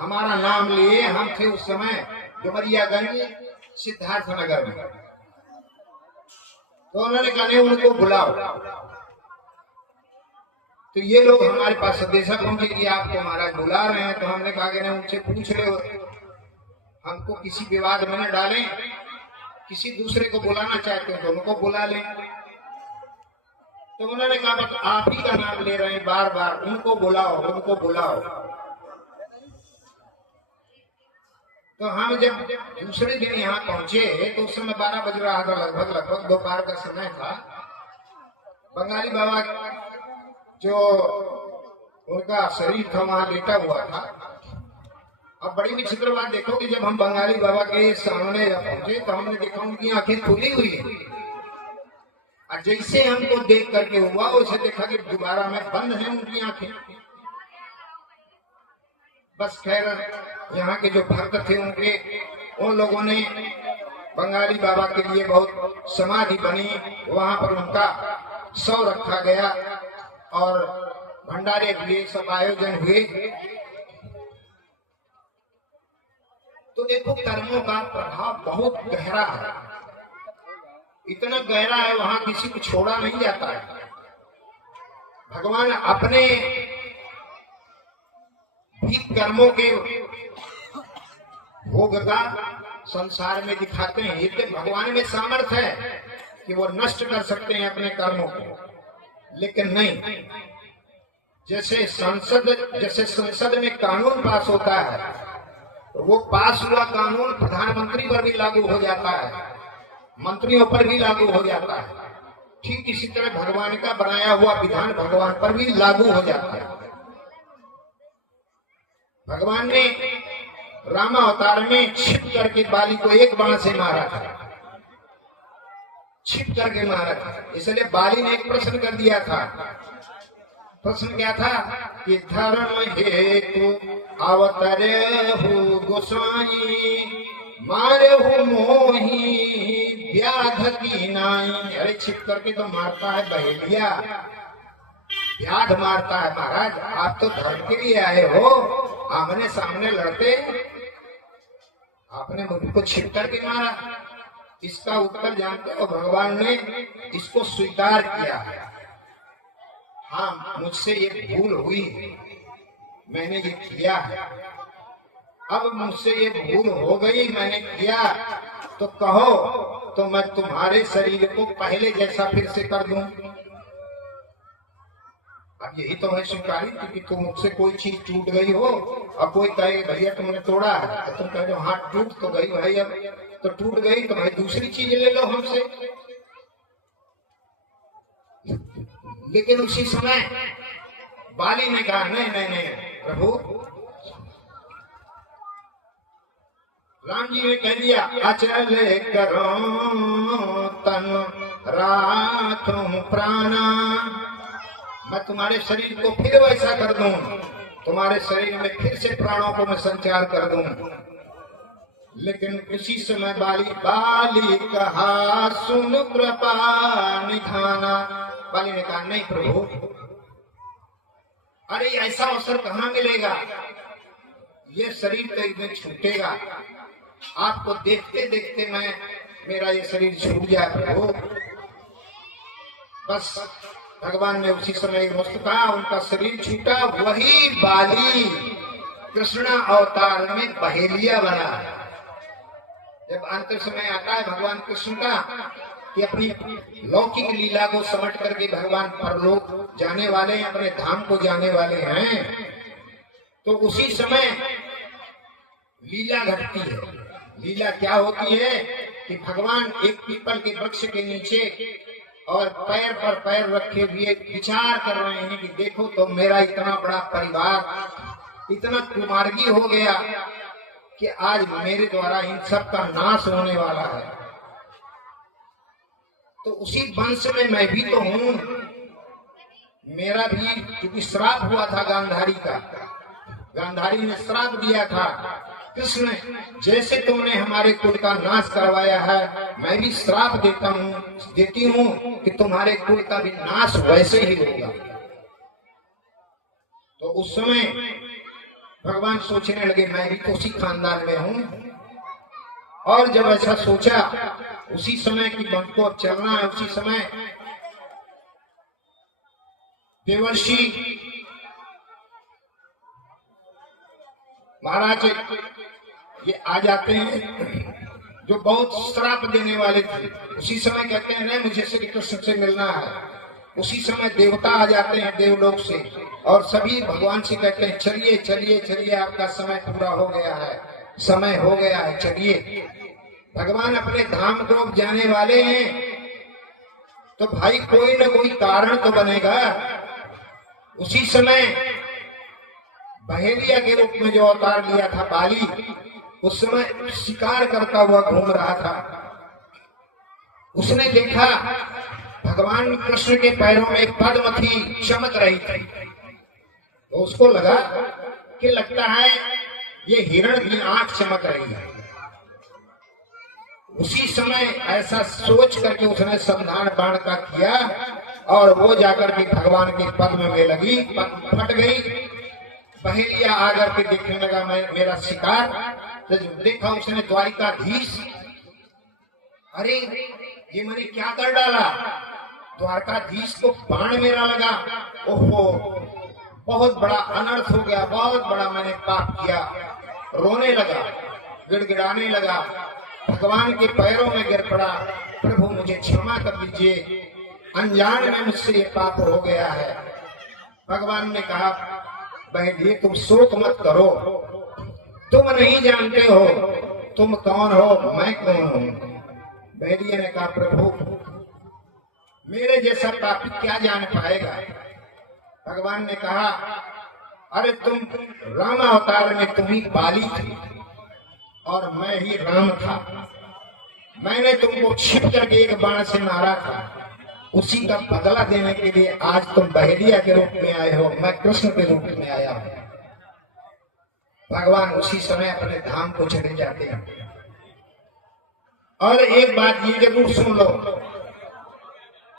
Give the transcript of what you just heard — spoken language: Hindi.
हमारा नाम लिए। हम थे उस समय डुमरियागंज सिद्धार्थ नगर में। तो उन्होंने कहा नहीं, उनको बुलाओ। तो ये लोग हमारे पास संदेशा पहुंचे कि आपको महाराज बुला रहे हैं। तो हमने कहा कि नहीं, उनसे पूछ ले, हमको किसी विवाद में न डालें, किसी दूसरे को बुलाना चाहते हो तो उनको बुला लें। तो उन्होंने कहा बस आप ही का नाम ले रहे हैं बार बार, उनको बुलाओ उनको बुलाओ। तो हम जब दूसरे दिन यहाँ पहुंचे तो उस समय 12 बज रहा था, लगभग दोपहर का समय था। बंगाली बाबा जो उनका शरीर था वहां लेटा हुआ था। अब बड़ी विचित्र बात देखो कि जब हम बंगाली बाबा के सामने पहुंचे तो हमने देखा उनकी आंखें खुली हुई है, और जैसे हमको देख करके हुआ वैसे देखा कि दोबारा में बंद है उनकी आंखें। बस खैर, यहाँ के जो भक्त थे उनके, उन लोगों ने बंगाली बाबा के लिए बहुत समाधि बनी, वहां पर उनका शव रखा गया और भंडारे हुए, सब आयोजन हुए। तो देखो कर्मों का प्रभाव बहुत गहरा है, इतना गहरा है, वहां किसी को छोड़ा नहीं जाता है। भगवान अपने भी कर्मों के भोग का संसार में दिखाते हैं। ये भगवान में सामर्थ्य है कि वो नष्ट कर सकते हैं अपने कर्मों को, लेकिन नहीं। जैसे संसद में कानून पास होता है तो वो पास हुआ कानून प्रधानमंत्री पर भी लागू हो जाता है, मंत्रियों पर भी लागू हो जाता है। ठीक इसी तरह भगवान का बनाया हुआ विधान भगवान पर भी लागू हो जाता है। भगवान ने राम अवतार में छिप करके बाली को एक बाण से मारा था, छिप करके मारा था। इसलिए बाली ने एक प्रश्न कर दिया था। प्रश्न क्या था कि धर्म हेतु अवतरे हो गोसाई, मारे हो मोही व्याध की नाई। अरे छिप करके तो मारता है बहेलिया, व्याध मारता है। महाराज आप तो धर्म के लिए आए हो, आमने सामने लड़ते, आपने मुझको छिप करके मारा। इसका उत्तर जानते हो, भगवान ने इसको स्वीकार किया है। हाँ, मुझसे ये भूल हुई, मैंने ये किया है। अब मुझसे ये भूल हो गई, मैंने किया, तो कहो तो मैं तुम्हारे शरीर को पहले जैसा फिर से कर दूं। अब यही तो मैं स्वीकारी थी कि तुम मुझसे कोई चीज टूट गई हो, अब कोई कहे भैया तुमने तोड़ा है, तो तुम कह दो हाँ टूट तो गई भाई, अब तो टूट गई तो भाई दूसरी चीज ले लो हमसे। लेकिन उसी समय बाली ने कहा नहीं नहीं नहीं प्रभु, राम जी ने कह दिया अचल करो तन राखूं प्राणा, मैं तुम्हारे शरीर को फिर वैसा कर दूं, तुम्हारे शरीर में फिर से प्राणों को मैं संचार कर दूं। लेकिन उसी समय बाली कहा सुन कृपा निधाना। बाली ने कहा नहीं प्रभु, अरे ऐसा अवसर कहाँ मिलेगा, ये शरीर तो एकदम छूटेगा, आपको देखते देखते मेरा ये शरीर छूट जाए प्रभु। बस भगवान ने उसी समय वस्तु कहा, उनका शरीर छूटा। वही बाली कृष्ण अवतार में बहेलिया बना। जब अंत समय आता है भगवान कृष्ण का कि अपनी लौकिक लीला को समझ करके भगवान परलोक जाने वाले हैं, अपने धाम को जाने वाले हैं, तो उसी समय लीला घटती है। लीला क्या होती है कि भगवान एक पीपल के वृक्ष के नीचे और पैर पर पैर रखे हुए विचार कर रहे हैं कि देखो तो मेरा इतना बड़ा परिवार इतना कुमार्गी हो गया कि आज मेरे द्वारा इन सब का नाश होने वाला है। तो उसी वंश में मैं भी तो हूं, मेरा भी क्योंकि श्राप हुआ था गांधारी का, गांधारी ने श्राप दिया था कृष्ण जैसे तुमने हमारे कुल का नाश करवाया है, मैं भी श्राप देती हूँ कि तुम्हारे कुल का भी नाश वैसे ही होगा। तो उस समय भगवान सोचने लगे मैं भी तो उसी खानदान में हूं। और जब ऐसा सोचा, उसी समय की हमको चलना है, उसी समय देवर्षि महाराज ये आ जाते हैं जो बहुत श्राप देने वाले थे। उसी समय कहते हैं नहीं मुझे श्री कृष्ण से मिलना है। उसी समय देवता आ जाते हैं देवलोक से और सभी भगवान से कहते हैं चलिए चलिए चलिए, आपका समय पूरा हो गया है, समय हो गया है, चलिए। भगवान अपने धाम को जाने वाले हैं तो भाई कोई न कोई कारण तो बनेगा। उसी समय बहेलिया के रूप में जो अवतार लिया था बाली, उस समय शिकार करता हुआ घूम रहा था। उसने देखा भगवान कृष्ण के पैरों में पद्म थी, चमक रही थी। तो उसको लगा कि लगता है ये हिरण की आंख चमक रही है। उसी समय ऐसा सोच करके उसने संधान बाण का किया और वो जाकर के भगवान के पद्म में लगी, पद्म फट गई। बहेलिया आकर के देखने लगा मेरा शिकार। तो देखा उसने द्वारिकाधीश, अरे ये मैंने क्या कर डाला, द्वारकाधीश को बाण मेरा लगा, ओहो बहुत बड़ा अनर्थ हो गया, बहुत बड़ा मैंने पाप किया। रोने लगा, गिड़गिड़ाने लगा, भगवान के पैरों में गिर पड़ा, प्रभु मुझे क्षमा कर दीजिए, अनजान में मुझसे ये पाप हो गया है। भगवान ने कहा बहन तुम शोक मत करो, तुम नहीं जानते हो तुम कौन हो, मैं कौन हूं। बहरिया ने कहा प्रभु मेरे जैसा पापी क्या जान पाएगा। भगवान ने कहा अरे तुम राम अवतार में तुम ही बाली थी और मैं ही राम था। मैंने तुमको छिप करके एक बाण से मारा था, उसी का बदला देने के लिए आज तुम बहेलिया के रूप में आए हो, मैं कृष्ण के रूप में आया हूं। भगवान उसी समय अपने धाम को चले जाते हैं। और एक बात ये जरूर सुन लो,